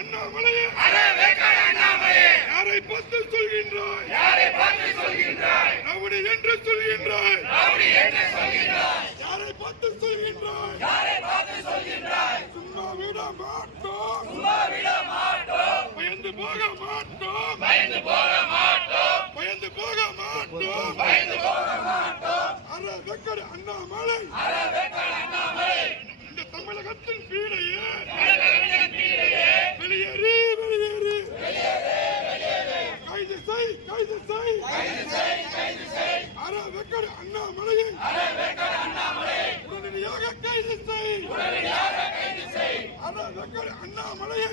அண்ணாமலையே யாரை பார்த்து சொல்கின்றாய் ரவுடி என்று சொல்கின்றாய் யாரை பார்த்து சொல்கின்றாய் சும்மா விட மாட்டோம் பயந்து போக மாட்டோம் அறவேக்காடு அண்ணாமலை இந்த தமிழகத்தின் பீடையே வெளியேறு கைது செய் அறவேக்காடு அண்ணாமலையை உடனடியாக கைது செய் அறவேக்காடு அண்ணாமலையை